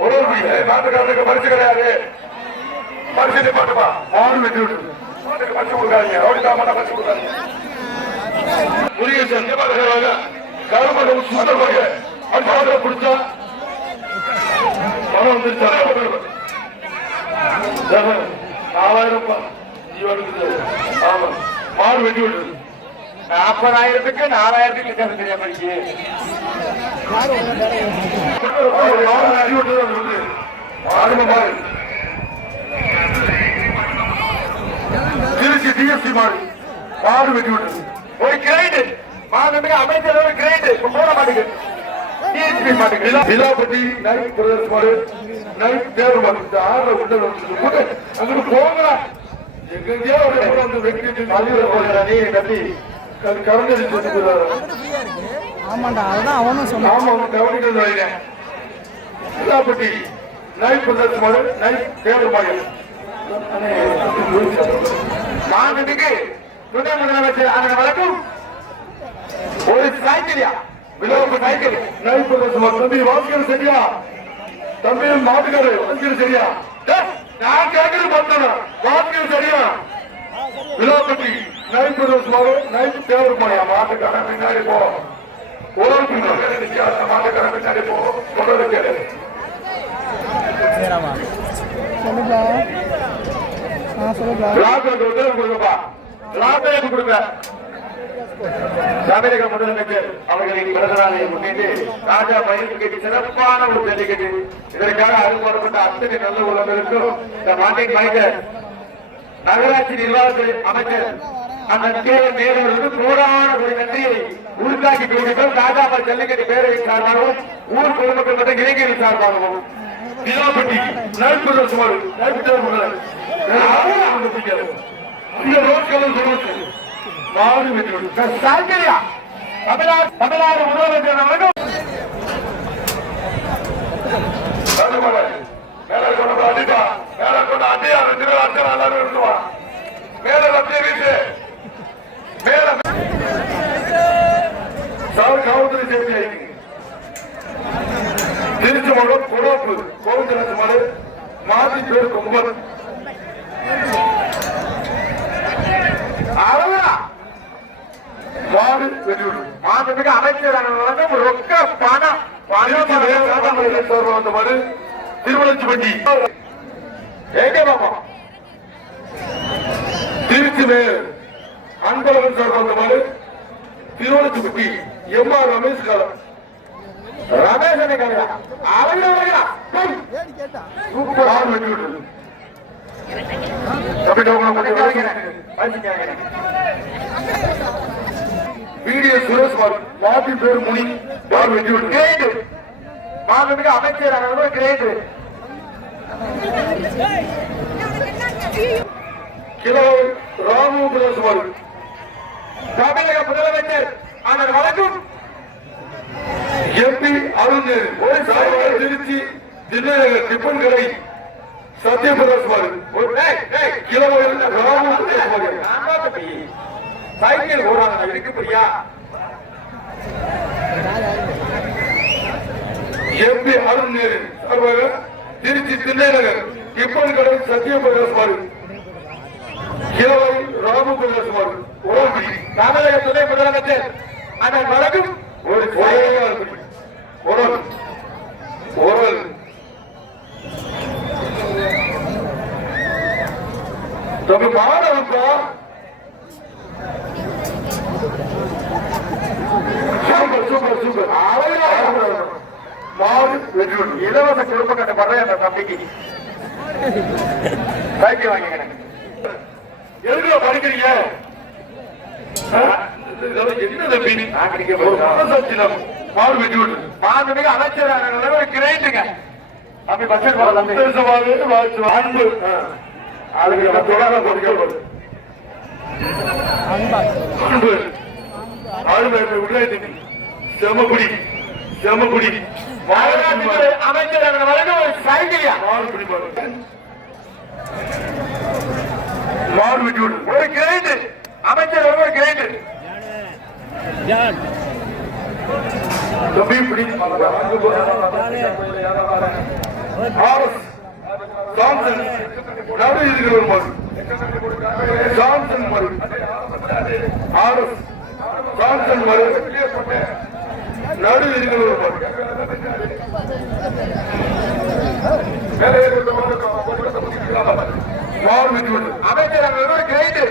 ஒரு நாட்டுக்காரனுக்கு பரிசு கிடையாது. பரிசு பாட்டுப்பா ஆறு வெற்றி விட்டு மாட்டுக்கு பரிசு கொடுக்காதீங்க. ரவுடிதா மாட்டா பரிசு கொடுக்காதீங்க. முருகேசன் கருமணம் சுத்தமாக அது பிடிச்சா பணம் வந்துருச்சா 4000 ஜீவனுக்கு. ஆமா மாடு வெட்டி விட்டு 40,000க்கு 4,000க்கு தெரியா படிச்சு திருச்சி டிஎஸ்சி மாடு மாடு வெட்டி விட்டு ஒரு கிரேடு மாடு அமைச்சர் ஒரு கிரேடு போட மாட்டேங்குது. டிஎஸ்பி மாட்டுக்கு விழாப்பட்டி நைட் பிரதேச மாடு நைட் தேர்வு மாட்டு ஆறு உள்ள அங்கிட்டு போகலாம். எங்கெங்கயோ அந்த வெட்டி தம்பி கரண்டடி சொல்லிக்கிறாரு. ஆமாண்டா அதுதான் அவனும் சொன்னான். ஆமா கவனிக்கிறது வைக்கிறேன். விழாப்பட்டி நைட் பிரதேச மாடு நைட் தேர்வு மாடு மாநிலத்துக்கு துணை முதலமைச்சர் அதனை வழக்கும் ஒரு சைக்கிளியா விழாப்பு சைக்கிள் நைட் பிரதேச மாடு தம்பி வாசிக்கிறது சரியா? தம்பி மாட்டுக்காரு வாசிக்கிறது சரியா? நான் கேட்கறது பார்த்தேன் வாசிக்கிறது சரியா? விழாப்பட்டி நைட் பிரதேச மாடு நைட் தேர்வு மாடியா மாட்டுக்கார பின்னாடி போ மாட்டுக்கார பின்னாடி போ சொல்றது கேளு. தமிழக முதலமைச்சர் அவர்களின் பிறந்தநாளை முன்னிட்டு ராஜா பயிர் கட்டி சிறப்பான ஒரு ஜல்லிக்கட்டு இதற்காக அனுப்பப்பட்ட அத்தனை நல்ல உள்ளவர்களுக்கும் இந்த மாட்டின் மைந்தர் நகராட்சி நிர்வாகத்துறை அமைச்சர் அந்த மேலவர்களுக்கு கோடான ஒரு நன்றியை உருவாக்கி கொள்கிறோம். ராஜாபாய் ஜல்லிக்கட்டு பேரவையின் சார்பாகவும் ஊர் பொதுமக்கள் மற்றும் இளைஞர்கள் சார்பாகவும் விழாப்பட்டி நைட்டு சுமார் மாடு வெற்றி தமிழ்நாடு முதலமைச்சர் அவர்கள் மேல கொண்டு அடிப்பா மேல கொண்டு அடியா எல்லாரும் இருந்துவா மேல ரத்திய வீட்டு மேல காவல்துறை சேர்த்து ஆயிடுங்க. திருச்சி மாவட்டம் கொடாப்பு கோவிந்தராஜ் மாடு மாதி பேர் கொம்பர் மாடு வெடிவிடு மாட்டுக்கு அமைச்சர் ரொக்க பணம் வந்த மாடு திருவள்ளச்சிப்பட்டி எங்க பாப்பா திருச்சி மேல் அன்பழகன் சார் வந்த மாடு திருவள்ளச்சிப்பட்டி எம்ஆர் ரமேஷ் காலம் ரமேஷ் சூப்பர் ஆறு வெட்டி விடுறது வீடியோ சுரேஷ் மாட்டி பேர் முனி யார் வெட்டி விட்டு மாண்புமிகு அமைச்சர் கிரேட் கிலோ ராமு பிரதேசம் தமிழக முதலமைச்சர் அதன் வழக்கும் எம்பி அருண் திருச்சி தில்லைநகர் டிப்பன் கடை சத்யபிரதேசம் கிலோ ராமு சைக்கிள் ஓடாங்க இருக்கு பிரியா எம்பி அருண் சார்பாக திருச்சி தில்லைநகர் டிப்பன் கடை சத்யபிரதேசம் கிலோ ராமு பிரதேசம் தமிழக துணை முதலமைச்சர் அதன் வழக்கும் ஒரு மாணவப்பா சூப்பர் சூப்பர் சூப்பர் மாடு வெற்றி இலவச குடும்ப கட்டப்படுற அந்த தம்பிக்கு சைக்கிள் வாங்கிக்கிறேன். எதுக்கு படிக்கிறீங்க? மாண்புமிகு அமைச்சர் கிரேட்டுங்க அப்படி பட்ஜெட் அன்பு செமக்குடி செமக்குடி அமைச்சர் சைக்கிளியா மாடு வெட்டி ஒரு கிரேட்டு அமைச்சர் ஒரு கிரேட்டு தம்பி ஆர்எஸ் ஜான்சன் நடு இருக்கிற ஒரு மாடு ஜான்சன் மாடு ஆர்எஸ் ஜான்சன் மாடு நடு இருக்கிற ஒரு மாடு அமைச்சர் கிரைட்டு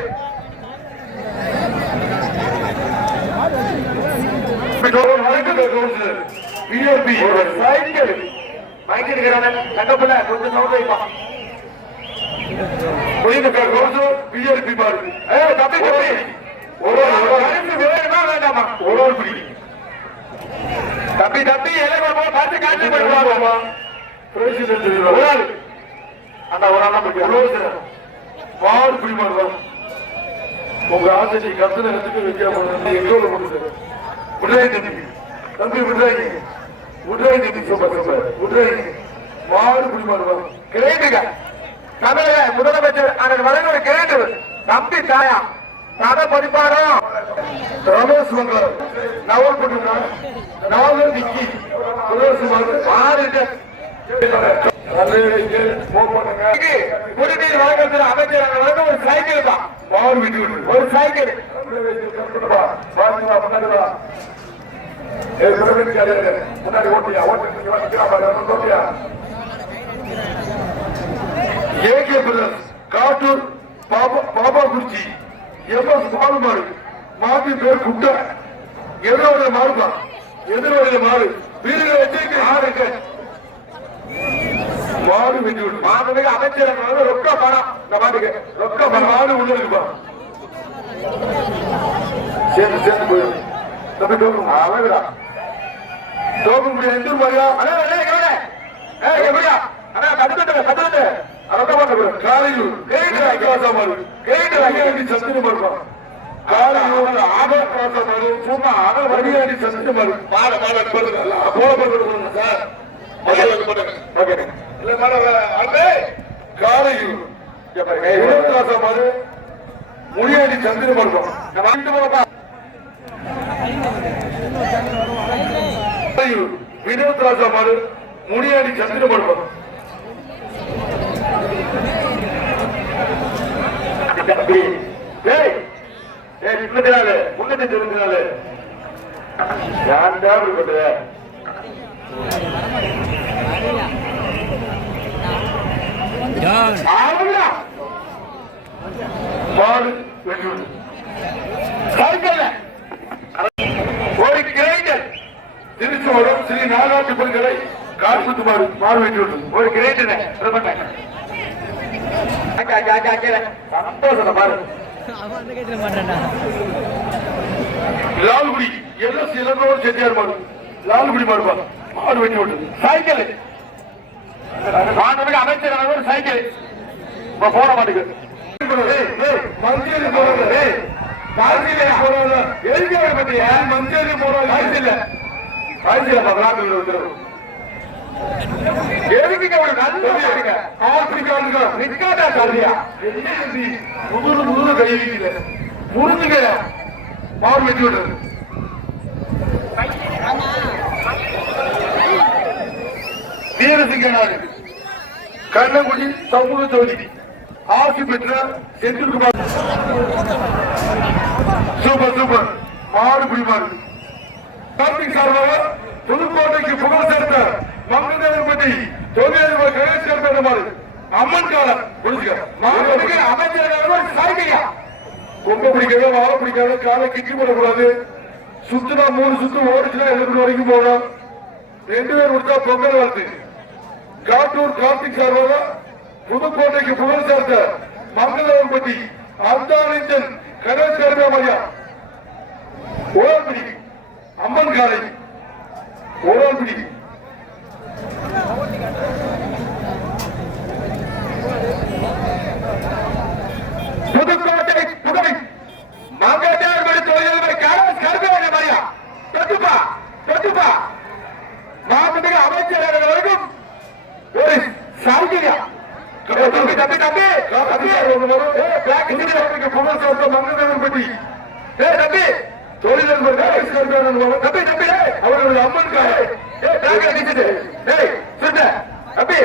சைக்கிள் கொஞ்சம் சவுண்ட் வைப்பான் பிஜேபி பாரு தப்பி தப்பி வேணுமா வேண்டாமா ஒரு பிடி தப்பி தப்பி எல்லாம் பார்த்து காட்சி பண்ணுவாங்க ஒரு ஆள் அந்த ஒரு ஆள் பாடு பிடி மாறுவாங்க உங்க ஆசை கத்தனத்துக்கு வைக்காம எங்கோல போடுது விடுறாங்க தம்பி தம்பி விடுறாங்க விடுறாங்க தம்பி சூப்பர் சூப்பர் விடுறாங்க மாடு பிடி மாறுவாங்க கிரேட்டுங்க தமிழக முதலமைச்சர் அதற்கு வழங்க ஒரு கிரேட்டு தம்பி தாயா கதை பதிப்பாரம் ரமேஷ் மங்கலம் நவல் போட்டு நாவல் நிக்கி குடிநீர் வழங்கத்தில் அமைச்சர் ஒரு சைக்கிள் தான் ஒரு சைக்கிள் முன்னாடி ஓட்டியா ஓட்டியா ஏகே பிரதர்ஸ் காட்டூர் பாபா குறிச்சி எம்எஸ் பாலுமாறு மாட்டு பேர் குட்ட எதிரோட மாறுபா எதிரோட மாறு வீடுகளை வச்சு ஆறுங்க மாடு வெட்டி விட்டு மாடு அமைச்சர் ரொக்க பணம் இந்த மாட்டுக்கு ரொக்க பணம் மாடு உள்ள இருக்குப்பா சேர்ந்து சேர்ந்து போயிடும் தம்பி டோக்கும் அழகுடா டோக்கும் முடியாது எந்த மாதிரியா எப்படியா அண்ணா கத்துக்கிட்டு கத்துக்கிட்டு காலையூர் சத்துரு மருப்பா காலையூர் ஆபர் காசா மாறு சும்மா அகல் வடியாடி சத்துரு மரு மாட மாட போடுங்க சார் காலையூர் காசா மாறு முடியாடி சந்திர மருப்பா வினோத் ராஜா மாறு முடியாடி சந்திர மருப்பா முன்னூத்தி தெரிஞ்சாலு யாருடா அப்படி பண்ற மாடு ஒரு கிரேட்டர் திருச்சோடம் ஸ்ரீ நாகாட்சி பொருட்களை கார்புத்து மாடு மாடு வெட்டி ஒரு கிரேட்டர் சந்தோஷம் பாரு லால்குடி எல்லாம் சிலரோடு செட்டியார் மாடு லால்குடி மாடுப்பா மாடு வெட்டி விட்டு சைக்கிள் அமைச்சர் சைக்கிள் போட மாட்டேங்குது மஞ்சள் போறாங்க எதுக்காக பத்தியா மஞ்சள் போறாங்க இல்ல காய்ச்சல விளாட்டு வந்துடும் எதுக்கு ஆப்பிரிக்கா நிக்காட்டா கல்வியா முதுகு கை வைக்கல முருந்துங்க மாவு வெட்டி விடுறது வீரசிங்கனாரு கண்ணங்குடி சமூக தொகுதி ஆட்சி பெற்ற செந்தில்குமார் சூப்பர் சூப்பர் மாடு குடிமாறு கார்த்திக் சார்பாக புதுக்கோட்டைக்கு புகழ் சேர்த்த மங்கதேவன்பட்டி தொழிலதிபர் கணேஷ் சேர்ந்த அம்மன் காலம் அமைச்சர் சாய்க்கையா கொம்ப பிடிக்காத வாழை பிடிக்காத காலை கிட்டி போடக்கூடாது சுத்துனா 3 சுத்து ஓடிச்சுனா எதிர்ப்பு வரைக்கும் போகணும் 2 பேர் கொடுத்தா பொங்கல் வாழ்த்து காட்டூர் கார்த்திக் சார்பாக புதுக்கோட்டைக்கு புகழ் சேர்த்த மங்கதேவன்பட்டி அர்த்தானந்தன் கணேஷ் சேர்ந்த மையா ஓரல்பிடி அம்மன் காலை ஓரல்பிடி புதுக்கோட்டை புகை மங்கதேவன்பட்டி தொழிலதிபர் கணேஷ் சேர்ந்த மையா தொட்டுப்பா தொட்டுப்பா மாவட்டத்துக்கு அமைச்சர் வரைக்கும் ஒரு சாய்கிரியா தம்பி தம்பி தம்பி புகழ் சேர்த்த மங்கதேவன்பட்டி தம்பி தொழிலதிபர் தம்பி தம்பி அவர்களுடைய அம்மன் காலை சுத்த தம்பி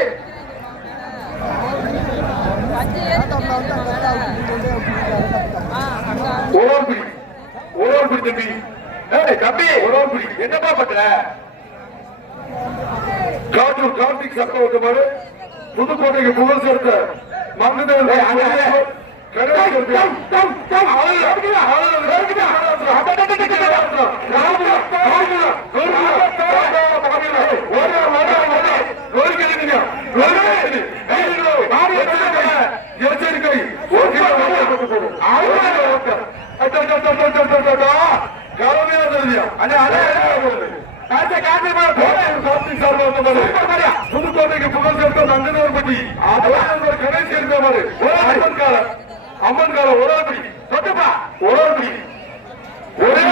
என்னப்பா பண்ற? காட்டூர் கார்த்திக் சம்பவத்தை மாதிரி புதுக்கோட்டைக்கு புகழ் சேர்த்த மங்குதேவன் புதுக்கோட்டைக்கு புகழ் சேர்த்த மங்குதேவன் பற்றி கணேஷ் சேர்ந்த மாதிரி அம்மன் கால ஒரு ஆள் சொத்தப்பா ஒரு ஆள் ஒரே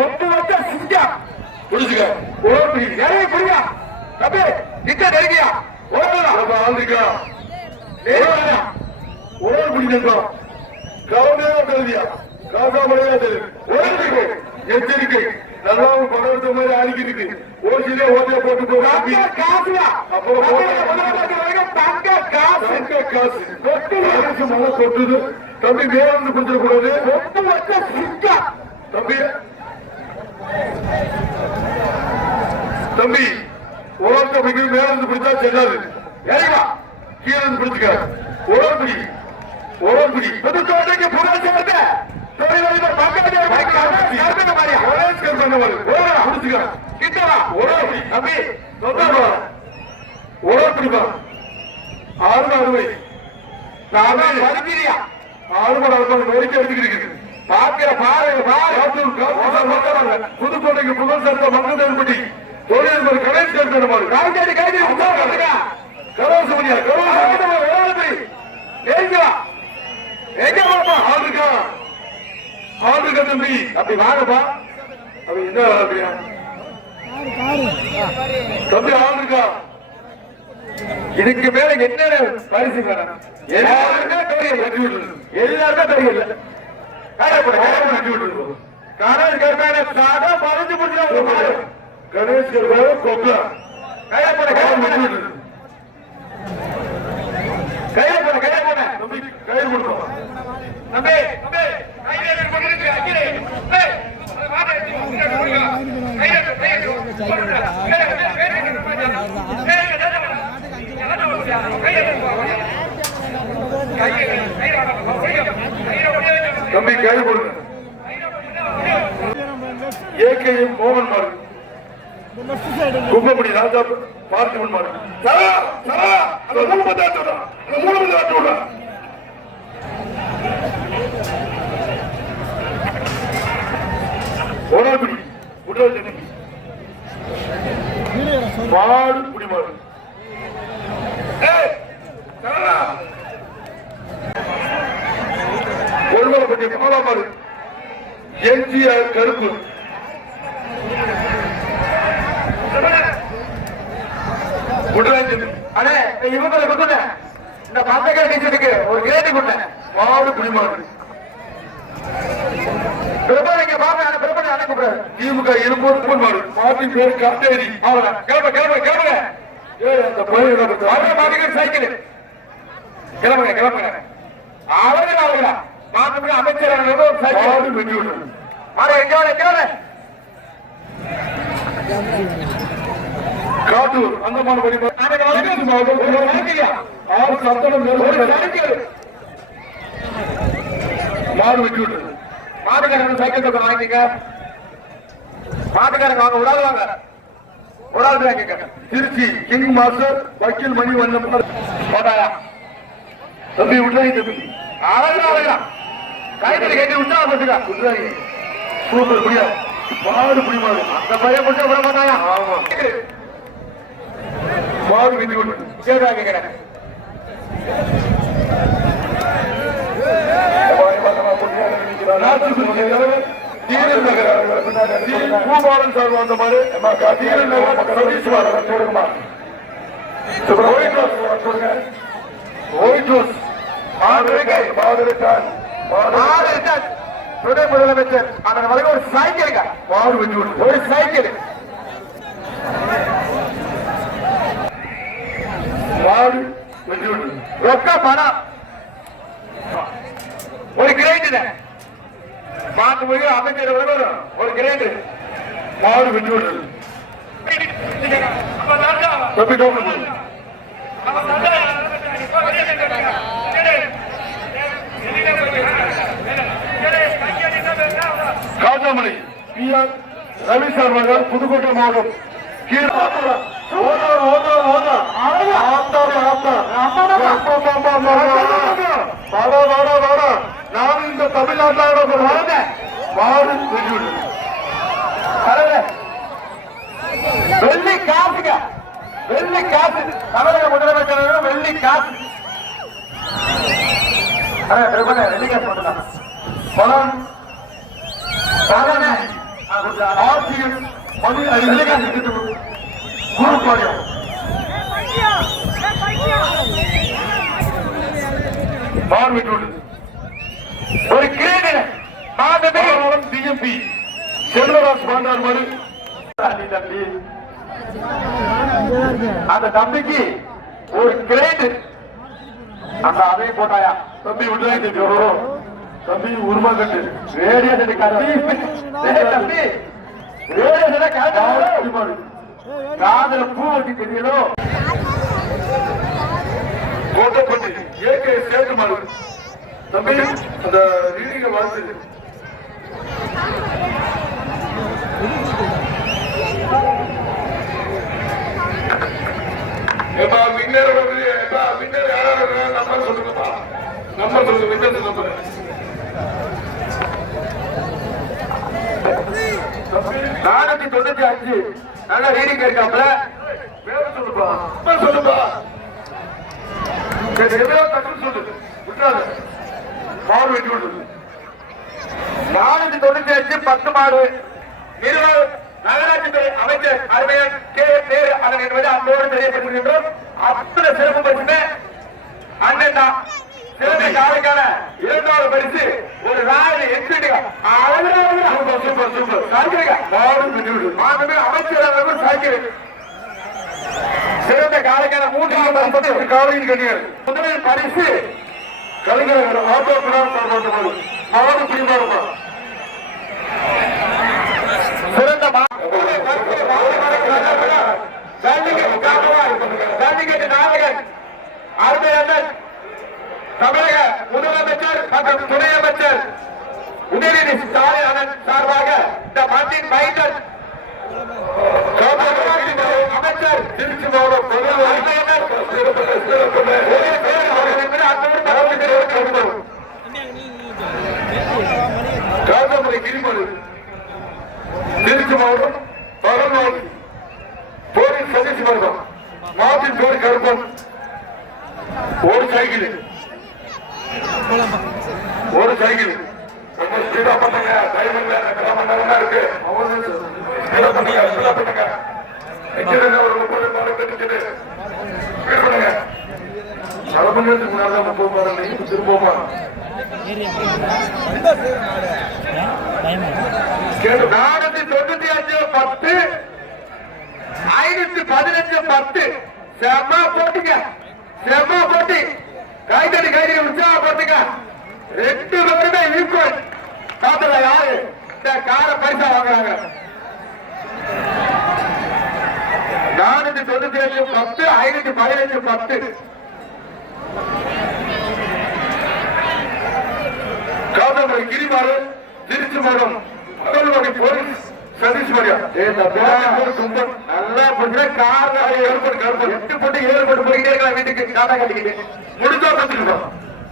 ஒட்டு வச்ச சிங்கா புடிச்சுக்க ஒரு ஆள் நிறைய புரியா தம்பி நிக்க நெருங்கியா ஆளுக்கா ஒரு ஆள் பிடிச்சிருக்கோம் கவலையா தெரியா காசாமலையா தெரியும் ஒரு எச்சரிக்கை நல்லா பணத்தை மாதிரி அடிக்கிட்டு ஓசிலே ஓட்டிய போட்டு போங்க காசுயா அப்புறம் தங்க காசு மழை கொட்டுது தம்பி வேறு கொடுத்துடக்கூடாது தம்பி தம்பி ஓரத்தம்பிக்கு மேலிருந்து பிடிச்சா செல்லாது ஏறிவா கீழே இருந்து பிடிச்சுக்க ஓரப்பிடி புதுக்கோட்டைக்கு புகழ் சேர்ந்த தொழிலதிபர் தம்பி ஓரப்பிடிப்பா ஆறு அறுவை புதுக்கோட்டைக்கு புகழ் சேர்ந்த மங்குதேவன் பற்றி தொழிலதிபர் கணேஷ் தம்பி அப்படி வாங்கப்பா அப்படி என்ன தம்பி ஆள் இருக்கா இதுக்கு மேல என்ன பரிசு வேணும் எல்லாருமே தெரியும் எல்லாருமே தெரியும் கணேஷ் கருப்பான சாதா பறிஞ்சு முடிஞ்சு கணேஷ் கருப்பான கொப்பா கையில போன தம்பி கையில் கொடுப்போம் தம்பி தம்பி கை கொடுங்க ஏகேஎம் மோகன் மாறு கும்பப்படி ராஜா பார்த்திபன் மாறு ஓடாபிடி உடல் ஜனகி மாடு குடிமாடு ஒருவரப்பட்டி மாலாமாடு எம்ஜிஆர் கருப்பு அண்ணே இவங்களை கொடுத்த இந்த பந்தக்கார டீச்சருக்கு ஒரு கிரேட் கொடுத்த மாடு குடிமாடு திமுக இரும்பு மாடு மாட்டி பேர் காட்டேரி அவன் கிளம்புங்க சைக்கிள் கிளம்புங்க அவங்க அமைச்சர் காட்டூர் அந்தமான மாடு வெட்டி விட்டு மாட்டுக்காரங்க சைக்கிள் வாங்கிக்க மாட்டுக்காரங்க வாங்க ஒரு ஆள் வாங்கிக்க திருச்சி கிங் மாஸ்டர் வக்கீல் மணி வந்த தம்பி விட்டுறாங்க தம்பி அழகா கைத்தறி கட்டி விட்டா பட்டுக்கா விட்டுறாங்க சூப்பர் புரியா மாடு புரியுமாடு அந்த பையன் மட்டும் விட மாட்டாங்க ஆமா மாடு வெட்டி விட்டு கேட்கறாங்க கேட்கிறேன் பூபாலன் சார் வந்த மாதிரி துணை முதலமைச்சர் அதன் வரை ஒரு சைக்கிள் மாடு வெட்டி விட்டு ஒரு சைக்கிள் மாடு வெட்டி விட்டு ரொக்க பணம் ஒரு கிரேட் மாட்டு போய் அமைச்சர் ஒரு கிரேட் மாடு வெற்றி விடுறது தம்பி டோக்கன் காஜாமணி பி ஆர் ரவி சார்பாக புதுக்கோட்டை மாவட்டம் நான் இந்த தமிழ்நாட்டோட மாடு வெள்ளி காசுங்க வெள்ளி காசு தமிழக முதலமைச்சர் வெள்ளி காசு வெள்ளி காசு மட்டும்தான் பணம் ஆட்சியில் வெள்ளி காசு குரு பாடியம் மாடு விட்டு ஒரு கிரேடு டிஎம்பி செல்வராஜ் பாண்டார் மாதிரி தம்பி அந்த தம்பிக்கு ஒரு கிரேட் அந்த அதையும் போட்டாயா தம்பி விட்டு தம்பி உருமா கட்டு ரேடியோ தம்பி ரேடியோ காதல பூ வட்டி தெரியலோ கோட்டப்பட்டி ஏகே சேர்த்து மாடு தம்பி அந்த ரீடிங்க வாழ்த்து மின்னேற மின்னேற யாராவது நம்பர் சொல்லுங்கப்பா நம்பர் சொல்லுங்க மின்னேற்ற நம்பர் 495 நல்லா ரீடிங் இருக்காப்ல பேர் சொல்லுப்பா நம்பர் சொல்லுப்பா எவ்வளோ தகவல் சொல்லு விட்டுறாத மாடு வெட்டி விடுறது 495 10 மாடு நிறுவனம் நகராட்சி அமைச்சர் அருமையார் கே பேர் அதன் என்பதை அன்போடு தெரியப்படுகின்றோம். அத்தனை சிறப்பு பரிசு அண்ணன் தான் சிறந்த காலைக்கான 2வது பரிசு ஒரு ராயல் எக்ஸிட் சூப்பர் சூப்பர் மாண்புமிகு அமைச்சர் சாய்க்கு சிறந்த காலைக்கான 3வது பரிசு காலையின் கண்ணியர் முதலில் பரிசு கலைஞர் ஆட்டோ மாவட்ட பிரிவாக சிறந்த ஜல்லிக்கட்டு நாயகன் அருமையண்ணன் தமிழக முதலமைச்சர் மற்றும் துணை அமைச்சர் உதயநிதி ஸ்டாலின் அண்ணன் சார்பாக இந்த மண்ணின் மைந்தன் அமைச்சர் திருச்சி மாவட்டம் காந்தமலை கிரிமலை திருச்சி மாவட்டம் பகல்வாள் போலீஸ் சதீஷ் மருதம் மாட்டின் பேர் கருப்பன் ஒரு சைக்கிள் ரொம்ப ஸ்பீடா பண்ணுங்க டைமிங்ல கிளம்பா இருக்கு ஸ்பீடா பண்ணுங்க ஒரு 30 மாதம் கட்டிச்சு ஸ்பீட் பண்ணுங்க 4 மணி நேரத்துக்கு முன்னாடி 30 மாதம் திரும்பமா 495 10 515 செம்ம போட்டுங்க செம்ம போட்டி கைதடி உற்சாகப்படுத்துங்க 2 பேருமே ஈக்குவல் காட்டுல யாரு இந்த கார பரிசா வாங்குறாங்க 497 10 515 10 காந்தமலை கிரிமாறு திருச்சி மாவட்டம் பகல்வாடி போலீஸ் சதீஷ் மரியா நல்லா பண்ண கார் கருப்பன் 8 போட்டு 7 போட்டு போயிட்டே இருக்கலாம் வீட்டுக்கு காட்டா கட்டிக்கிட்டு முடிஞ்சா பத்துருக்கோம்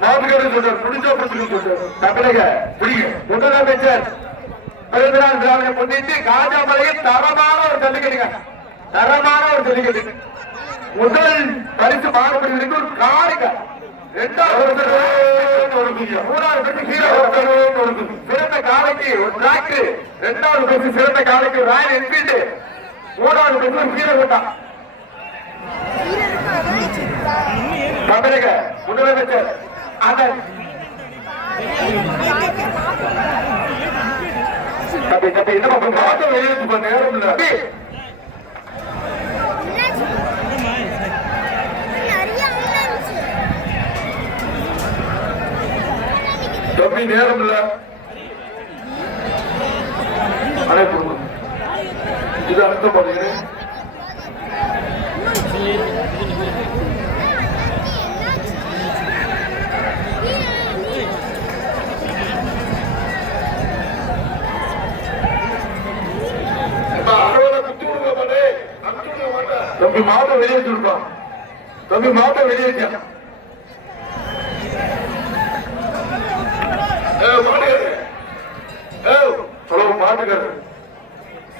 மாவுக்காரர் சொல்றாரு முடிஞ்சா பத்துருக்கு சொல்றாரு தமிழக பிடிக்கும் முதலமைச்சர் பிறந்தநாள் விழாவை முன்னிட்டு காஜாமலையில் தரமான ஒரு ஜல்லிக்கட்டுங்க தரமான ஒரு ஜல்லிக்கட்டு முதல் பரிசு மாறுபடுவதற்கு ஒரு காருங்க 2வது சிறந்த காலைக்கு ஒரு டிராக்டர் 2வது பரிசு சிறந்த காலைக்கு ராயல் என்ஃபீல்டு 3வது பரிசு ஹீரோ ஹோண்டா தமிழக முதலமைச்சர் அண்ணன் என்ன நேரம் இல்லை தம்பி நேரம் இல்ல கொஞ்சம் அர்த்தம் பண்ணுங்க. தம்பி மாட்டை வெளியேற்றிருப்பான். தம்பி மாட்டை வெளியேற்ற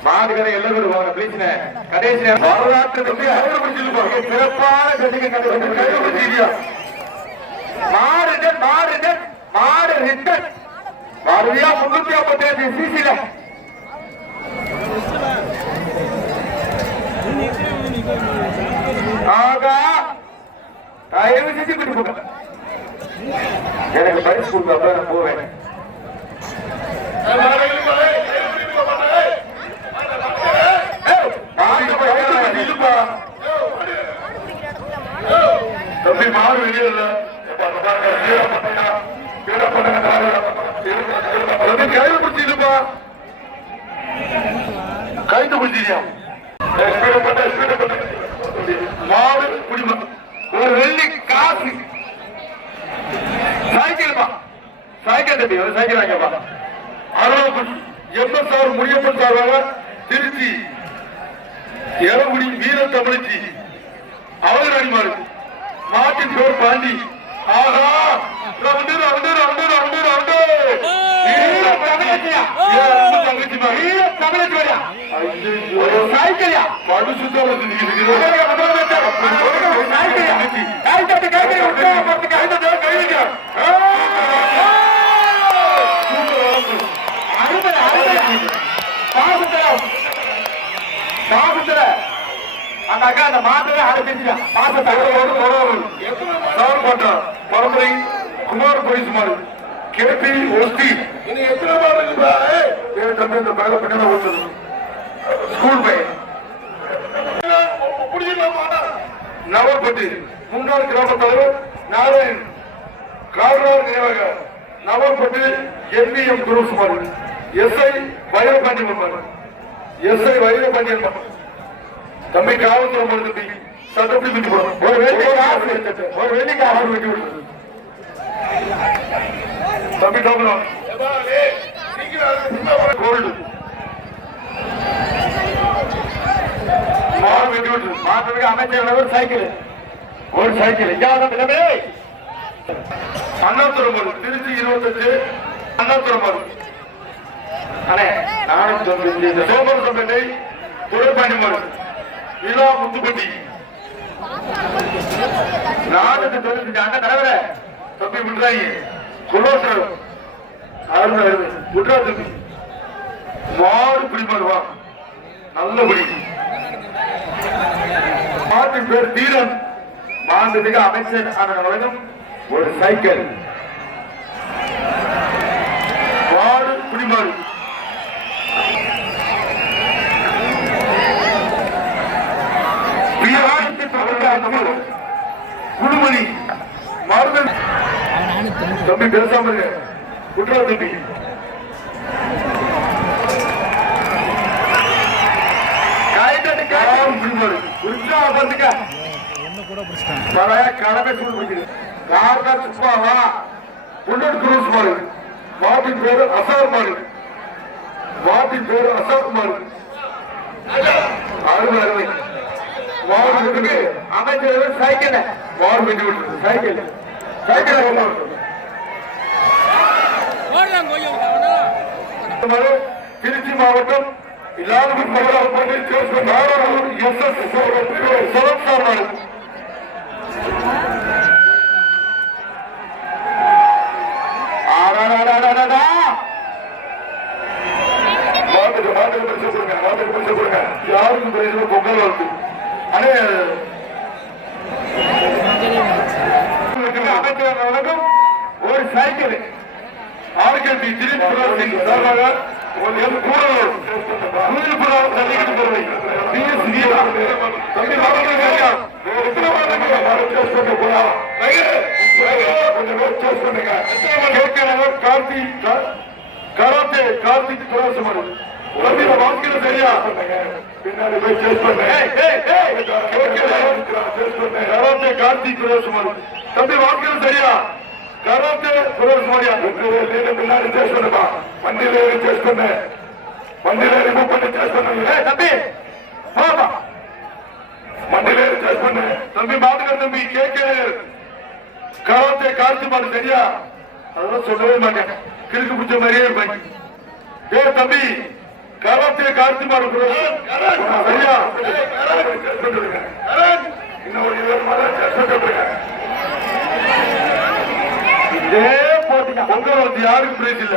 மாடுகரை எல்லாரும் வாங்க ப்ளீஸ். கடைசி வரலாற்று சிறப்பான மாடு ரிட்டன் மறுபடியா 355 சிசில ஆகா தயவு செஞ்சு கூட்டி போங்க. எனக்கு பரிசு கொடுங்க, அப்ப நான் போவேன். தம்பி மாடு வெளியே இல்ல கைது பிடிச்சிருப்பா. கைது பிடிச்சிருக்கியா மாடு குடிமா ஒரு வெள்ளி காசு சைக்கிள்மா சைக்கிள் தம்பி சைக்கிள் வாங்கப்பா. எம்எஸ்ஆர் முடியப்பன் சார்பாக திருச்சி எரகுடி வீர தமிழ்ச்சி அவர் அடிமாறு மாட்டின் பேர் பாண்டி. ஆஹா round round round round round சைக்கிளியா படு சுத்தம் அந்த அக்கா அந்த மாட்டவே அடைச்சிருக்கா. பரம்பரை குமார் பரிசு மாறு கேபி ஒஸ்தி எத்தனை தம்பி இந்த பேர பின்னால ஓடுறது ஸ்கூல் பையன் நவப்பட்டி முன்னாள் கிராம தலைவர் நாராயண் காவலர் நினைவாக நவப்பட்டி எம்பிஎம் குருசுமார் எஸ்ஐ வைரபாண்டியன் எஸ்ஐ வைரபாண்டியன் தம்பி காவல்துறை தம்பி சட்டப்படி விட்டு போடும். ஒரு வேலைக்கு ஆறு வெட்டி விடுறது தம்பி கோல்டு மாடு வெட்டி விட்டு மாட்டுக்கு அமைச்சர் ஒரு சைக்கிள் அண்ணாத்துறை திருச்சி 25 அண்ணாத்துறை அண்ணே நானும் சோமர் சம்பளை துறைப்பாண்டி மாடு விழா முத்துப்பட்டி 495 அண்ணன் தலைவர தம்பி விட்றாங்க குலோசர் விட்றா தம்பி மாடு பிடிமாடுவா நல்லபடி. மாட்டின் பேர் தீரன் மாண்புமிகு அமைச்சர் அவர்களும் ஒரு சைக்கிள் மாடு பிடிமாடு. குடுமணி மாறுதல் தம்பி பேசாம குற்றா தம்பி கடமை சுப்பாவா புல்லட் குரூஸ் மாடு மாட்டின் பேரு அசார் மாடு அருமை அருமை மாவட்டத்துக்கு அமைச்சர் சைக்கிள் சைக்கிள் திருச்சி மாவட்டம் யாருக்கும் பொங்கல் வாழ்த்து அமைச்சர் ஒரு சைக்கிள் ஆர்கேபி திருச்சி சார்பாக கார்த்திக் தம்பி வாக்கில சரியா பின்னாடி போய் சேஸ் பண்ணு. கராத்தே கார்த்திக் சுரேஷ்குமார் தம்பி வாக்கில சரியா கராத்தே சுரேஷ்குமாரியா பின்னாடி சேஸ் பண்ணுப்பா. வண்டியில சேஸ் பண்ணு. வண்டியில ரிமூவ் பண்ணி சேஸ் பண்ணு. தம்பி போப்பா. வண்டியில சேஸ் பண்ணு. தம்பி மாட்டுக்கர் தம்பி கேட்க கராத்தே கார்த்திக் சரியா அதெல்லாம் சொல்லவே மாட்டேன். கிழக்கு பிடிச்ச மாதிரியே இருப்பாங்க. ஏ தம்பி கராத்தே கார்த்திக் சரியா இன்னொரு 20 மாதம் இதே போட்டிங்க. பொங்கல் வந்து யாருக்கும் பிரைஸ் இல்ல.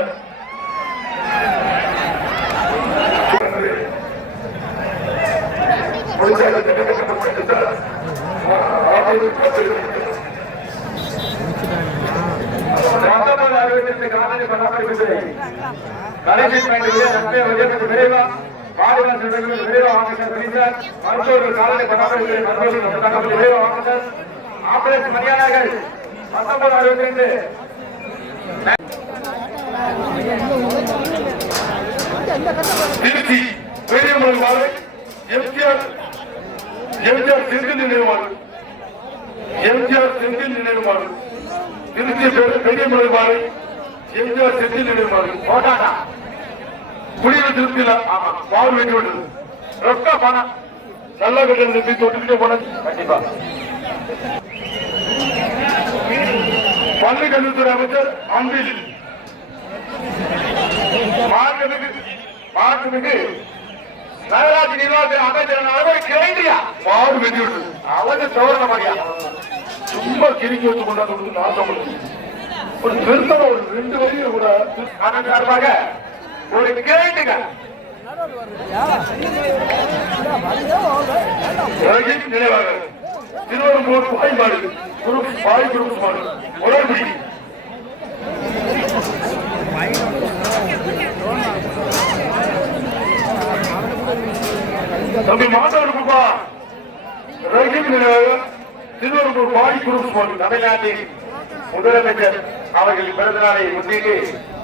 மருத்துவர்கள் காலத்தை ஆம்புலன்ஸ் மரியாதைகள் 1962 திருச்சி பெரியமலை மாலை எம்ஜிஆர் செந்தில் நினைவுமாறு திருச்சி பெரியமலை மாலை எம்ஜிஆர் செந்தில் நினைவுமாறு குடியில திருப்தியில பால் வெட்டி விடுறது ரொக்க பணம் நல்லா கட்டணம் திருப்பி தொட்டுக்கிட்டே போன கண்டிப்பா. பள்ளி கல்வித்துறை அமைச்சர் அன்பில் மாண்புமிகு நகராட்சி நிர்வாகத்துறை அமைச்சர் கேள்வியா பால் வெட்டி விடுறது அவங்க சோழன மாதிரியா சும்மா கிரிக்கி வச்சு கொண்டாந்து நாசம் ஒரு நிறுத்தம் ஒரு 2 வரையும் கூட அதன் சார்பாக ஒரு கேட்டுங்க நினைவாக திருவள்ளூர் பாய்பாடு பாய் குரூப் மாடு உடன்படி தம்பி மாதவனுக்குப்பா நினைவாக திருவள்ளூர் பாய் குரூப் மாடு தமிழ்நாட்டில் முதலமைச்சர் அவர்களின் பிறந்த நாளை முன்னிட்டு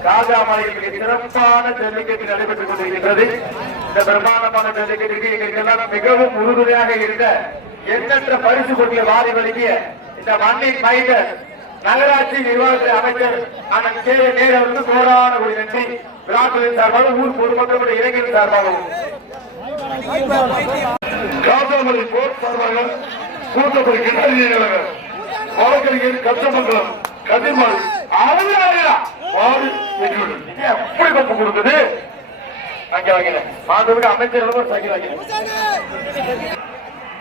காஜாமலையில் சிறப்பான ஜல்லிக்கட்டு நடைபெற்றுக் கொண்டிருக்கின்றது. இந்த பிரமாண்டமான ஜல்லிக்கட்டுக்கு எங்களுக்கெல்லாம் மிகவும் உறுதுணையாக இருந்த எண்ணற்ற பரிசு கொட்டிய வாரி வழங்கிய இந்த மண்ணின் மைந்தர் நகராட்சி நிர்வாகத்துறை அமைச்சர் அண்ணன் கே நேரருக்கு கோடான ஒரு நன்றி விழாக்களின் சார்பாக ஊர் பொதுமக்களுடைய இளைஞர்கள் சார்பாகவும் காஜாமலை போர் சார்பாக கூட்டப்படி கிணறு வழக்கறிஞர் கச்சமங்கலம் கதிர்மாள் எப்படி பப்பு கொடுத்தது அங்கே வாங்கின மாதவுக்கு அமைச்சர்களும் சங்கி வாங்கின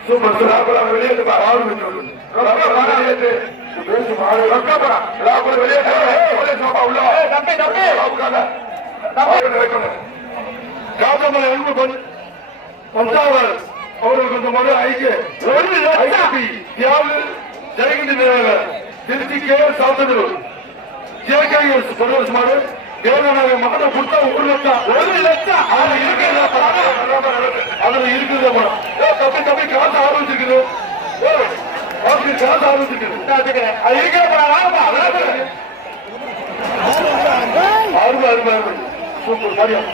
சூப்பர் வெளியேற்று காஜாமலை அன்பு பஞ்சாவர் அவர்கள் கொஞ்சம் மறு ஐக்கிய ஜெயகிண்டி நிலையர் திருச்சி கேஎஸ் சாத்தனூர் ஜேகேஎஸ் பரவஸ் மாடு தேவநாய மாதம் கொடுத்தா 1 லட்சம் அதுல இருக்குது தப்பி தப்பி காசு ஆரம்பிச்சிருக்குது காசு ஆரம்பிச்சிருக்கு அருமை சூப்பர் காரியம்